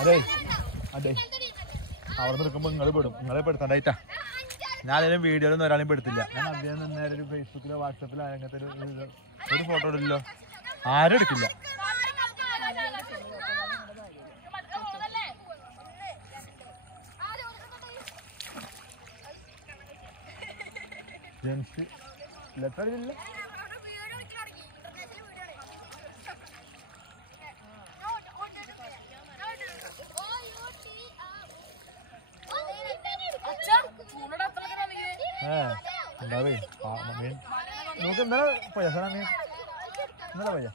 അതെ അതെ അവിടെ നിൽക്കുമ്പോ നിങ്ങള് പെടും, നിങ്ങളെ പെടുത്തണ്ടായിട്ടാ. ഞാനേലും വീഡിയോയിലൊന്നും ഒരാളെയും പെടുത്തില്ല. ഞാൻ അദ്ദേഹം നിന്നേരം ഒരു ഫേസ്ബുക്കിലോ വാട്സാപ്പിലോ അങ്ങനത്തെ ഒരു ഫോട്ടോ ഇടല്ലോ, ആരും എടുക്കില്ല. ജെൻസ് ലെറ്റർ ഇല്ല. ഉണ്ടാവേ നമുക്ക് ഇന്നലെ പോയാ സാറാ, മീൻ ഇന്നലെ പോയാ.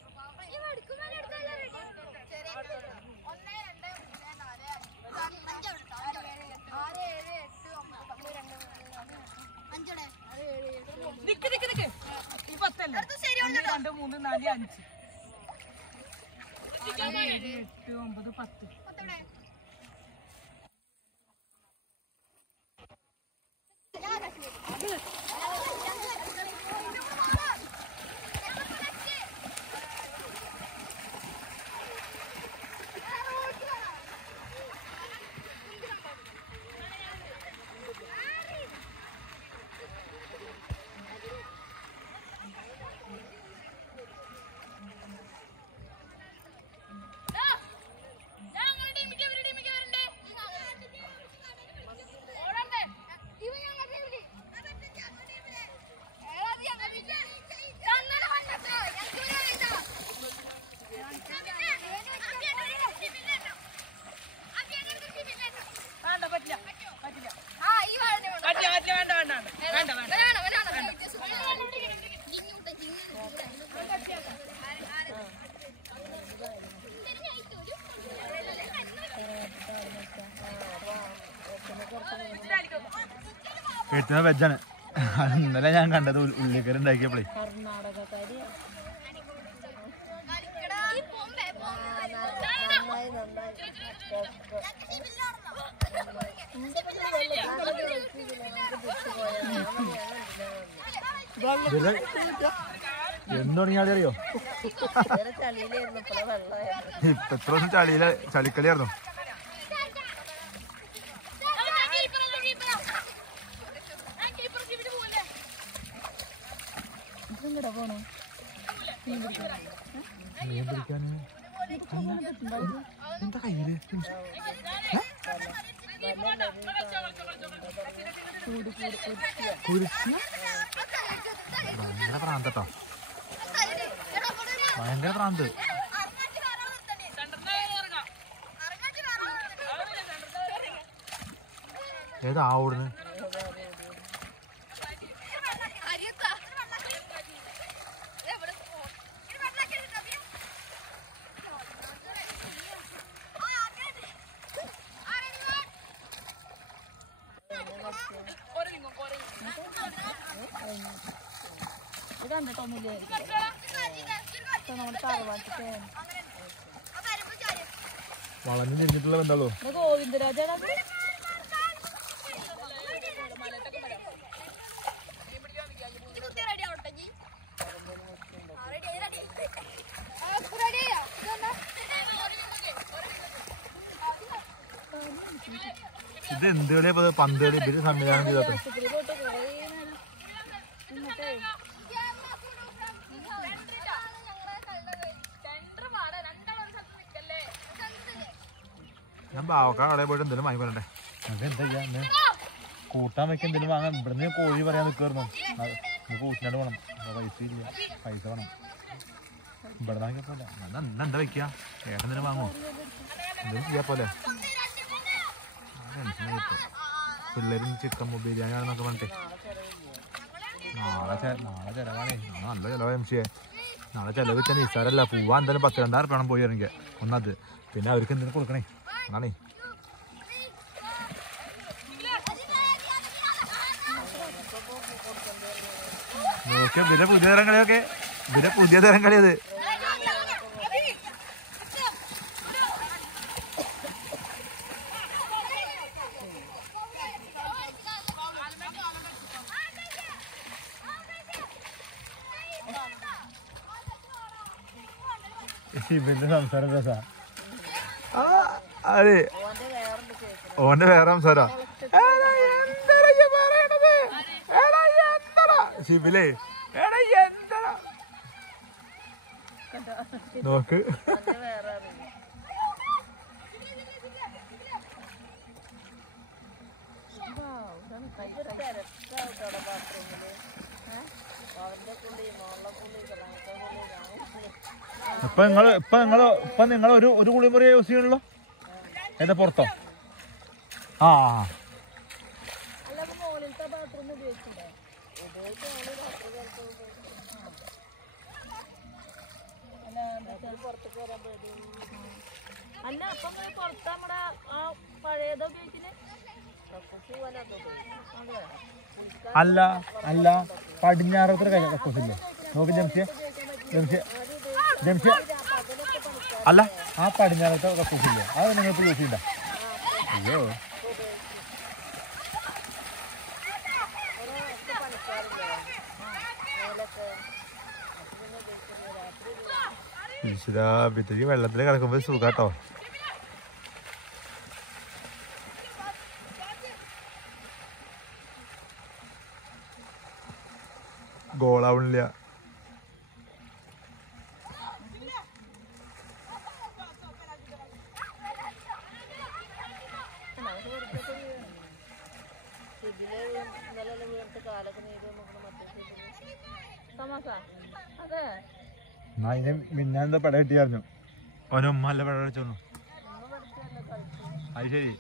എഴുത്തുന്ന വെജാണ്. ഇന്നലെ ഞാൻ കണ്ടത് ഉള്ളിക്കറി ഉണ്ടാക്കിയപ്പോഴേ. എന്ത് തുടങ്ങിയാൽ അറിയോ, ഇപ്പൊ എത്ര ദിവസം ചളിക്കളിയായിരുന്നു. മീൻ പിടിക്കാൻ എന്താ കയ്യില് ഭയങ്കര പ്രാന്തട്ടോ, ഭയങ്കര പ്രാന്ത്. ഏതാ ഓടുന്നു? വളഞ്ഞു നിന്നിട്ടുള്ള എന്താണോ ഗോവിന്ദരാജാണ്. ഇത് എന്ത് കളിയാ, പന്ത് കളി. ഇവര് സംവിധാനം ചെയ്തോ. ഞാൻ ബാവക്കാട് കടയിൽ പോയിട്ട് എന്തെങ്കിലും വാങ്ങിക്കൊണ്ടേ. അതെന്താ കൂട്ടാൻ വെക്കാൻ എന്തെങ്കിലും വാങ്ങാൻ. ഇവിടുന്ന് കോഴി പറയാൻ നിൽക്കുമായിരുന്നു. കൂട്ടിനാട് വേണം, പൈസ ഇല്ല, പൈസ വേണം. ഇവിടെ വാങ്ങിയപ്പോ എന്താ വെക്കുക, ഏട്ടൻ എന്തെങ്കിലും വാങ്ങുമോ? എന്തെങ്കിലും ചെയ്യാ പോലെ ടെൻഷനായി കിട്ടും. പിള്ളേരും ചിക്കൻ ബിരിയാണി ആണെന്നൊക്കെ പറഞ്ഞിട്ടേ. നാളെ ചിലവാണേ, നല്ല ചിലവാ എംസിയെ. നാളെ ചിലവ് വെച്ചാൽ നിസ്സാരല്ല. പോവാൻ എന്തായാലും 10,000-20,000 വേണം പോയി ഇറങ്ങിയ ഒന്നത്. പിന്നെ അവർക്ക് എന്തെങ്കിലും കൊടുക്കണേ, അതാണേ. നോക്കിയ പിന്നെ പുതിയ തരം കളിയൊക്കെ, പിന്നെ പുതിയ തരം കളിയത്. ഷിബിന്റെ സംസാരം രസാ. അതെ ഓന്റെ വേറെ സംസാരാ. ഷിബിലേ നോക്ക് നിങ്ങൾ ഒരു കുളിമുറി യൂസ് ചെയ്യണല്ലോ. ഏതാ പുറത്തോ? ആ അല്ല അല്ല പടിഞ്ഞാറോത്ര കക്കൂസില്ലേ? നോക്ക് ജംഷിയെ അല്ല ആ പടിഞ്ഞാറത്തെ കക്കൂസില്ലേ? അത് നിങ്ങൾക്ക് യൂസ് ചെയ്യണ്ട. അയ്യോ ഭിത്തിക്ക് വെള്ളത്തിൽ കിടക്കുമ്പോ സുഖാട്ടോ. ഗോളാവണില്ല. മിന്നാന്താ പട കിട്ടിയായിരുന്നു. ഓനൊമ്മല്ല പട അടിച്ചോന്നു. അത് ശരി.